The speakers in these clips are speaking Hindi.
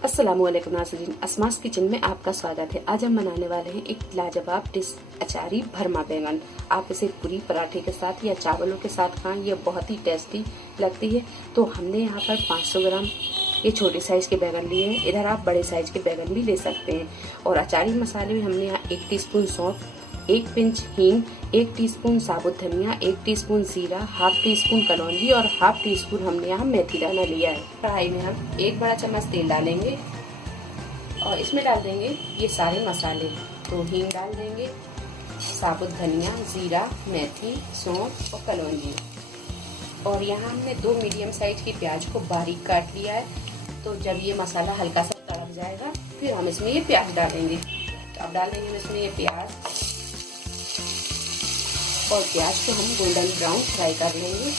अस्सलामुअलैकुम नाज़रीन, अस्मास किचन में आपका स्वागत है। आज हम बनाने वाले हैं एक लाजवाब डिश, अचारी भरमा बैंगन। आप इसे पूरी पराठे के साथ या चावलों के साथ खाएं, ये बहुत ही टेस्टी लगती है। तो हमने यहाँ पर 500 ग्राम ये छोटे साइज के बैंगन लिए हैं। इधर आप बड़े साइज के बैंगन भी ले सकते हैं। और अचारी मसाले में हमने यहाँ 1 टीस्पून सौंफ, 1 पिंच हींग, 1 टीस्पून साबुत धनिया, 1 टीस्पून जीरा, हाफ टी स्पून कलौंजी और हाफ टी स्पून हमने यहाँ मेथी दाना लिया है। कढ़ाई में हम 1 बड़ा चम्मच तेल डालेंगे और इसमें डाल देंगे ये सारे मसाले। तो हींग डाल देंगे, साबुत धनिया, जीरा, मेथी, सौंफ और कलौंजी। और यहाँ हमने 2 मीडियम साइज की प्याज को बारीक काट लिया है। तो जब ये मसाला हल्का सा तड़क जाएगा फिर हम इसमें ये प्याज डालेंगे। तो अब डाल देंगे इसमें ये प्याज और प्याज को हम गोल्डन ब्राउन फ्राई कर लेंगे।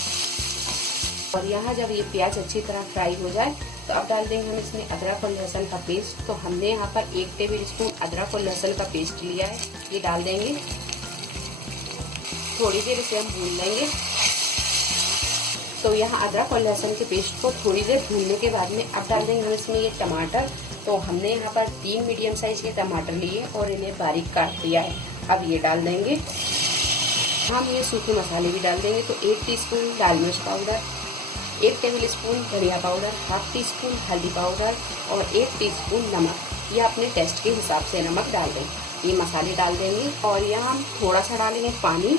और यहाँ जब ये प्याज अच्छी तरह फ्राई हो जाए तो अब डाल देंगे हम इसमें अदरक और लहसुन का पेस्ट। तो हमने यहाँ पर 1 टेबल स्पून अदरक और लहसुन का पेस्ट लिया है, ये डाल देंगे। थोड़ी देर इसे हम भून लेंगे। तो यहाँ अदरक और लहसुन के पेस्ट को थोड़ी देर भूनने के बाद में अब डाल देंगे हम इसमें ये टमाटर। तो हमने यहाँ पर 3 मीडियम साइज के टमाटर लिए और इन्हें बारीक काट दिया है, अब ये डाल देंगे। हम ये सूखे मसाले भी डाल देंगे। तो 1 टीस्पून लाल मिर्च पाउडर, 1 टेबल स्पून धनिया पाउडर, हाफ टी स्पून हल्दी पाउडर और 1 टीस्पून नमक। ये अपने टेस्ट के हिसाब से नमक डाल दें। ये मसाले डाल देंगे और यहाँ हम थोड़ा सा डालेंगे पानी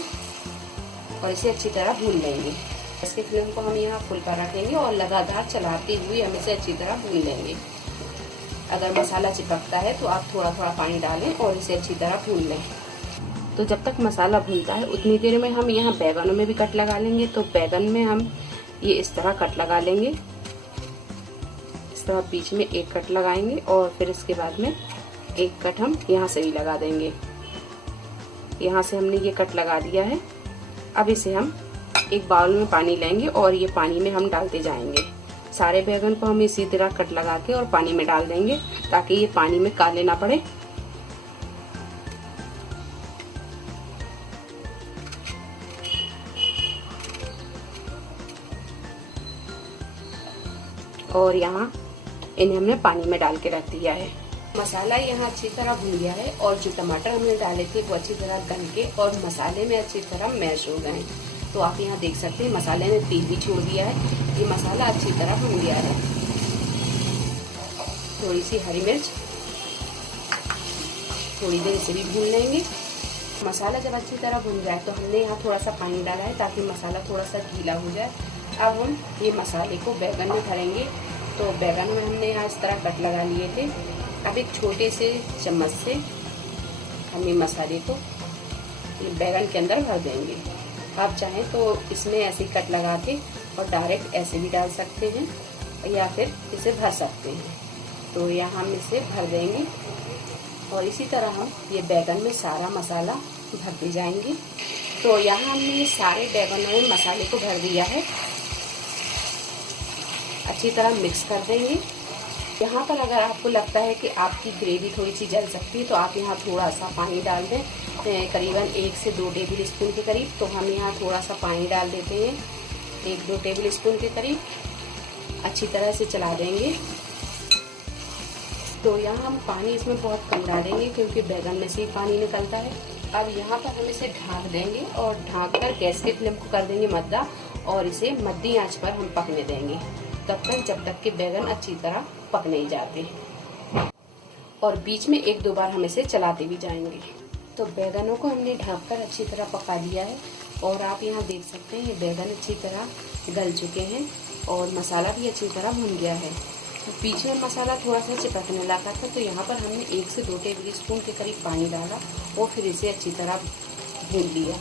और इसे अच्छी तरह भून लेंगे। इसके फ्लेम को हम यहाँ फुल पर रखेंगे और लगातार चलाते हुए हम इसे अच्छी तरह भून लेंगे। अगर मसाला चिपकता है तो आप थोड़ा थोड़ा पानी डालें और इसे अच्छी तरह भून लें। तो जब तक मसाला भूनता है उतनी देर में हम यहाँ बैंगनों में भी कट लगा लेंगे। तो बैंगन में हम ये इस तरह कट लगा लेंगे, इस तरह बीच में एक कट लगाएंगे और फिर इसके बाद में एक कट हम यहाँ से भी लगा देंगे। यहाँ से हमने ये कट लगा दिया है। अब इसे हम एक बाउल में पानी लेंगे और ये पानी में हम डालते जाएंगे। सारे बैंगन को हम इसी तरह कट लगा के और पानी में डाल देंगे ताकि ये पानी में काले ना पड़े। और यहाँ इन्हें हमने पानी में डाल के रख दिया है। मसाला यहाँ अच्छी तरह भून गया है और जो टमाटर हमने डाले थे वो अच्छी तरह गल के और मसाले में अच्छी तरह मैश हो गए। तो आप यहाँ देख सकते हैं मसाले ने तेल भी छोड़ दिया है। ये मसाला अच्छी तरह भून गया है। थोड़ी सी हरी मिर्च, थोड़ी देर इसे भी भून लेंगे। मसाला जब अच्छी तरह भून जाए तो हमने यहाँ थोड़ा सा पानी डाला है ताकि मसाला थोड़ा सा गीला हो जाए। अब हम ये मसाले को बैंगन में भरेंगे। तो बैंगन में हमने यहाँ इस तरह कट लगा लिए थे। अब एक छोटे से चम्मच से हम ये मसाले को ये बैंगन के अंदर भर देंगे। आप चाहें तो इसमें ऐसे कट लगा के और डायरेक्ट ऐसे भी डाल सकते हैं या फिर इसे भर सकते हैं। तो यहाँ हम इसे भर देंगे और इसी तरह हम ये बैंगन में सारा मसाला भरते जाएंगे। तो यहाँ हमने ये सारे बैंगनों में मसाले को भर दिया है। अच्छी तरह मिक्स कर देंगे। यहाँ पर अगर आपको लगता है कि आपकी ग्रेवी थोड़ी सी जल सकती है तो आप यहाँ थोड़ा सा पानी डाल दें, करीबन 1 से 2 टेबल स्पून के करीब। तो हम यहाँ थोड़ा सा पानी डाल देते हैं, 1-2 टेबल स्पून के करीब। अच्छी तरह से चला देंगे। तो यहाँ हम पानी इसमें बहुत कम डालेंगे क्योंकि बैंगन में से ही पानी निकलता है। अब यहाँ पर हम इसे ढाँक देंगे और ढाँक कर गैस के फ्लेम को कर देंगे मद्दा और इसे मध्य आंच पर हम पकने देंगे तब तक जब तक कि बैंगन अच्छी तरह पक नहीं जाते। और बीच में 1-2 बार हम इसे चलाते भी जाएंगे। तो बैंगनों को हमने ढक कर अच्छी तरह पका लिया है और आप यहाँ देख सकते हैं ये बैंगन अच्छी तरह गल चुके हैं और मसाला भी अच्छी तरह भुन गया है। तो बीच में मसाला थोड़ा सा चिपकने लगा था तो यहाँ पर हमने 1 से 2 टेबल स्पून के करीब पानी डाला और फिर इसे अच्छी तरह भून लिया।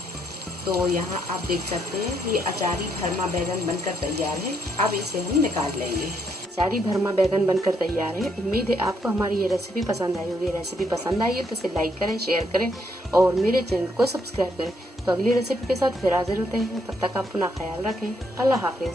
तो यहाँ आप देख सकते हैं ये अचारी भरमा बैंगन बनकर तैयार है। अब इसे हम निकाल लेंगे। अचारी भरमा बैंगन बनकर तैयार है। उम्मीद है आपको हमारी ये रेसिपी पसंद आई होगी। रेसिपी पसंद आई है तो इसे लाइक करें, शेयर करें और मेरे चैनल को सब्सक्राइब करें। तो अगली रेसिपी के साथ फिर हाजिर होते हैं। तब तक आप अपना ख्याल रखें। अल्लाह हाफिज।